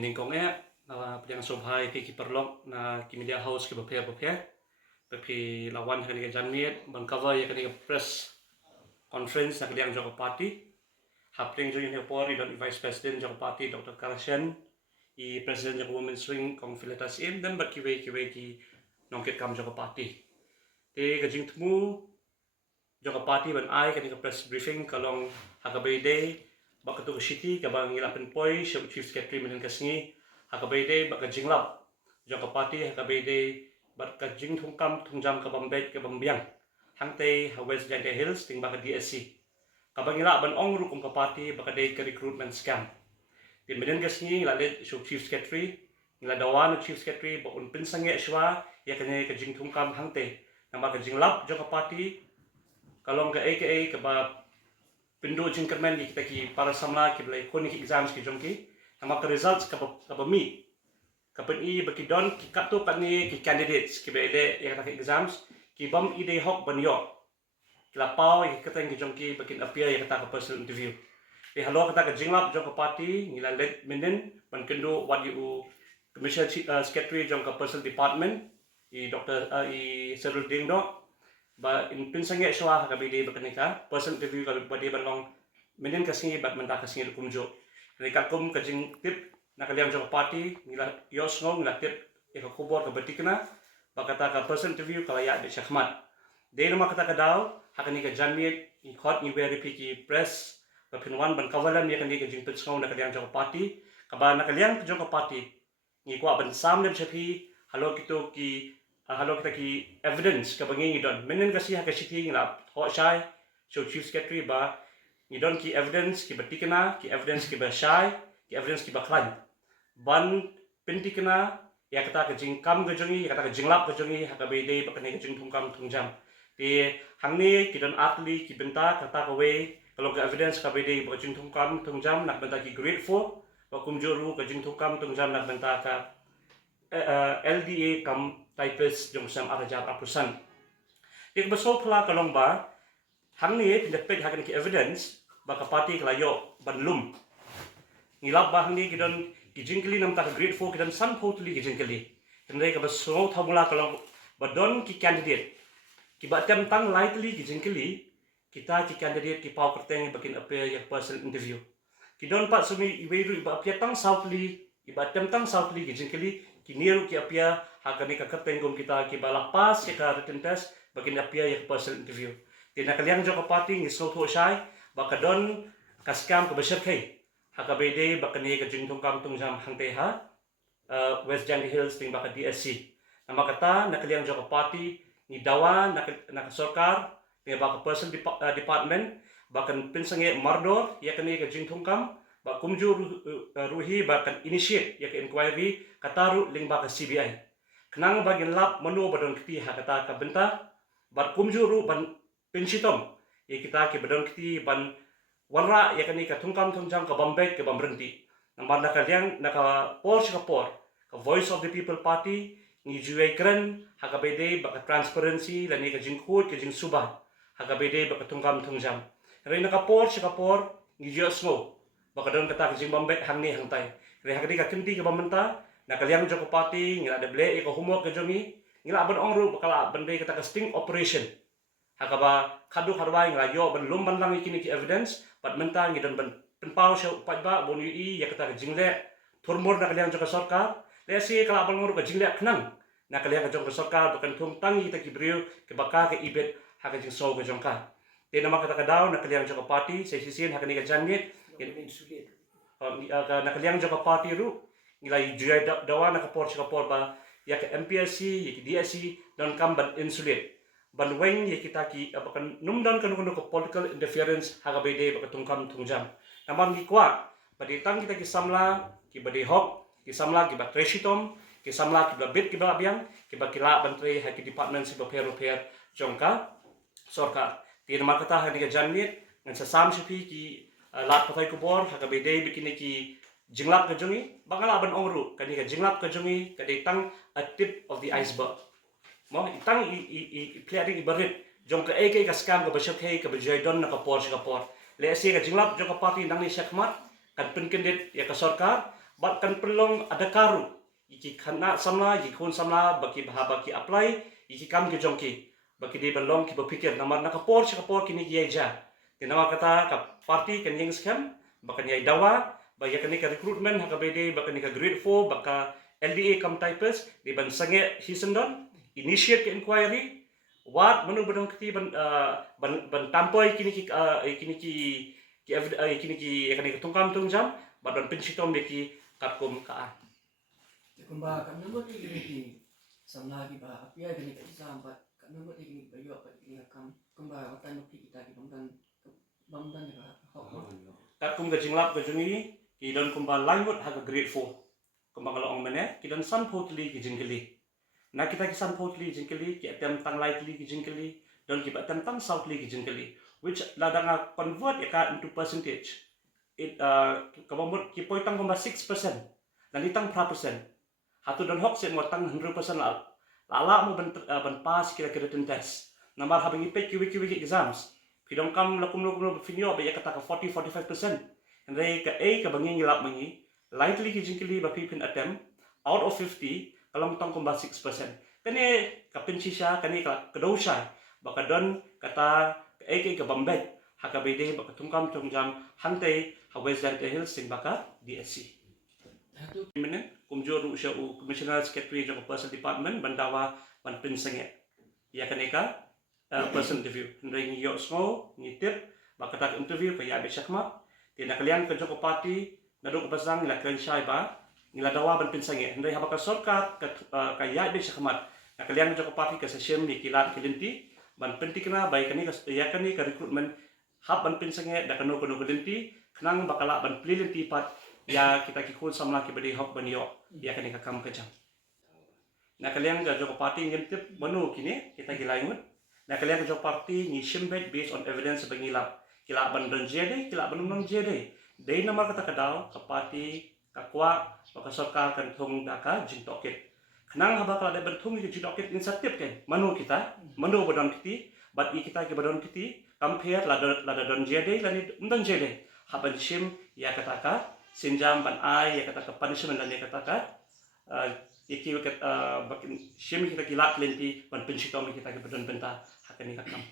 pending kong yang sobhai ki perlok na ki media house ki baphe tapi lawan kan ka janmiet ban cover ya kan press conference na kaliang joko party hapling jo ni pori don vice president joko party Dr. Karashen i president joko women's wing kong filetas in dan bat ki nongket kam joko party te ka jing tmu joko party ban ai kan press briefing kalong hakabai day bakatu ka city ka bang ilapen poi chief secretary menen kasngi hakabai day baka jinglap joko party hakabai day bat ka jing thungkam thungjam ka bambet ka bambiang hangte West Jante Hills ting baka DSC kabangila ban ong rukum ka party baka day ka recruitment scam tin menen kasngi lalet chief secretary ngila dawan chief secretary ba un pinsange shwa ya kanya ka jing thungkam hangte nama ka jinglap joko party kalong ka aka ka ba pindo jingkermen kita ki para samla ki blai konik exams ki jongki nama ka results ka mi kapan i baki don ki kapto pani ki candidates ki bede ya ka exams ki bam ide hok ban yo kila pau ki kata ki jongki bakin appear ya kata ka personal interview e halo kata ka jinglap jong ka party ngila let menen ban kendo what you commission secretary jong ka personal department i Dr. I Serul Dingdo ba in pinsange shwa ka bide bakanika personal interview ka bide balong menen kasi bat menta kasi kumjo ni ka kum ka jing tip na kaliang jong party nila yos ngong na tip e ka kubor ka batikna bakata ka personal interview kala ya de shahmat de no makata ka daw hakani ka janmiet in hot ni very picky press ba pinwan ban kawalan ni kani ka jing pits ngong na kaliang jong party ka ba na kaliang jong party ni kwa ban sam nem chapi halo kito ki halo kita ki evidence ka bangi don menen kasi ha ka city ngila ho shai so chief secretary ba ni don ki evidence ki batikna ki evidence ki ba shai ki evidence ki ba klan ban pintikna ya kata ka jingkam ka jongi ya kata ka jinglap ka jongi ha ka bede ba kani ka jing thungkam thungjam ti hangni ki don atli ki benta kata ka we kalau ka evidence ka bede ba jing thungkam thungjam nak benta ki grateful ba kumjuru ka jing thungkam thungjam nak benta ka LDA kam typist jong sam arajat apusan ik beso pla kalong ba hangni tindak pek hakan ki evidence baka party kalayo banlum ngilap ba hangni kidon kijingkeli nam ta grateful kidan san totally kijingkeli kendai ka beso thamula kalong badon ki candidate ki batem tang likely kijingkeli kita ki candidate ki pau kerteng bakin appear ya personal interview kidon pat sumi iberu ba appear tang southly ibatem tang southly kijingkeli kiniru ki apia hakani ka katengom kita ki balapas ya ka written test bakin apia ya personal interview tina kaliang jo ka party ngi so tho shai bakadon kaskam ka besar kai hakabede bakani ka jingthong kam tungjam hangte ha West Jante Hills ting baka DSC nama kata na kaliang jo ka party ni dawa na ka sarkar ni baka personal department bakan pinsange mardor ya kani ka jingthong kam ba kumju ruhi bakan initiate ya ke inquiry kataru ling ba ka CBI kenang bagin lap menu badon kiti ha kata ka benta bar kumju ru ban pensitom ya kita ke badon kiti ban warra ya kani ka thungkam thungjam ka bambek ke bamrenti nambanda ka liang na ka por ka voice of the people party ni juai kren ha ka bede ba ka transparency la ni ka jingkhut ke jing subah ha ka bede ba ka thungkam thungjam re na ka por ni josmo bakadon kata kijing bambek hangni hangtai re hakadi ka kinti ka bamenta na kaliang joko party ngila de ble ko humok ke jongi ngila ban ongru bakala bande kata ka sting operation hakaba khadu kharwai ngila yo ban lum ban lang ikini ki evidence pat menta ngidan ban penpau sho pajba bon ui ya kata ka jingle thurmur na kaliang joko sarkar le si kala ban ngru ka jingle khnang na kaliang ka joko sarkar bakan thum tangi ta ki brio ke baka ke ibet haka jing so ka jongka te nama kata ka daw na kaliang joko party sai sisin hakani ka janget na kaliang joko party ru ngilai juyai dawa na kapor ba ya ke MPSC ya ke DSC dan kam ban insulate ban weng ya kita ki apakan numdan kan ko political interference haga bede ba tungkam tungjam namang gi kwa bade tang kita ki samla ki bade hok ki samla ki ba treshitom ki samla ki ba bit ki ba biang ki ba kila bantre ha ki department si ba pero jongka sorka ti nama kata ha ni ka janmit ngan sa sam sipi ki lat patai kubor haka bede bikini ki jinglap ka jongi bangala ban ongru kani ka jinglap ka jongi kadi tang a tip of the iceberg mo itang i clearing i barit jong ka ek ka scam ka basyak hey ka bajay don na ka por le si ka jinglap jong ka party nang ni shakmat kan pinkendit ya ka sarkar Bahkan perlong ada karu. Iki kana samla, iki kun samla, baki baki apply, iki kam ke jongki. Baki di belong ki berpikir nama nakapor kini ki eja. Di nama kata ka party kan yang scam, bahkan yai dawa, bagi kan ka recruitment haka bede, bahkan ka grade 4, baka LDA kam typers, di ban sange hisendon, initiate ke inquiry, wat menu bedong kiti ban tampoi kini ki kini ki kan ka tungkam tungjam, ban pensitom beki katkum kaan. Kumba kami mo di gini sama lagi ba apia gini ka isa but kami mo di gini bayo pa gini kam kumba watan mo kita di bamdan ba hok Katkum ka jinglap ka jungi kidon kumba langut haga grade 4 kumba kalong mene kidon san potli ki jingkeli na kita ki san potli jingkeli ki atem tang lightly ki jingkeli don ki atem tang southly ki jingkeli which ladang convert ya ka into percentage it kabamut ki poitang kumba 6% dan itang % hatu don hok se mo tang 100% la mo ban pass kira-kira test namar habing ipek kiwi exams pidong kam lakum finyo ba yakata ka 40-45% and re ka a ka banging ngilap mangi lightly ki jingkili ba pipin attempt out of 50 kalam tang kumba 6% kani ka pinsisha kani ka kadosha baka don kata ka a ka bambet haka bede baka tungkam tungjam hante hawezan te hills sing baka DSC Menen kumjor usha u commissioner secretary jong person department bandawa ban pinsange ya kaneka person interview ndai ngi yo smo ngi tip bakata interview ka ya be shakma tina kalian ka joko party nado ka pasang la kan shai ba ngila dawa ban pinsange ndai habaka sorkat ka ya be shakma na kalian joko party ka session mi kilat kilinti ban pentikna bai kani ka ya kani ka recruitment hab ban pinsange da kano kilinti knang bakala ban plilinti pat ya kita kikul samla ki badi hok banyo ya kani ka kam kajam na kalian ga joko party ngintip manu kini kita gilaimut na kalian ga joko party ni shimbet based on evidence bangilap kila ban don jede kila ban non jede dei nama kata kadal ka party ka kwa ka sarkar kan thong daka jintokit kenang haba kala da bentung ki jintokit insentif kan manu kita manu badon kiti bat i kita ki badon kiti compare lada don jede lani don jede haban shim ya kata ka sinjam ban ai ya kata punishment dan ya kata ka iki bakin shim kita kilat lenti ban pensitom kita ke badan benta hakani kakam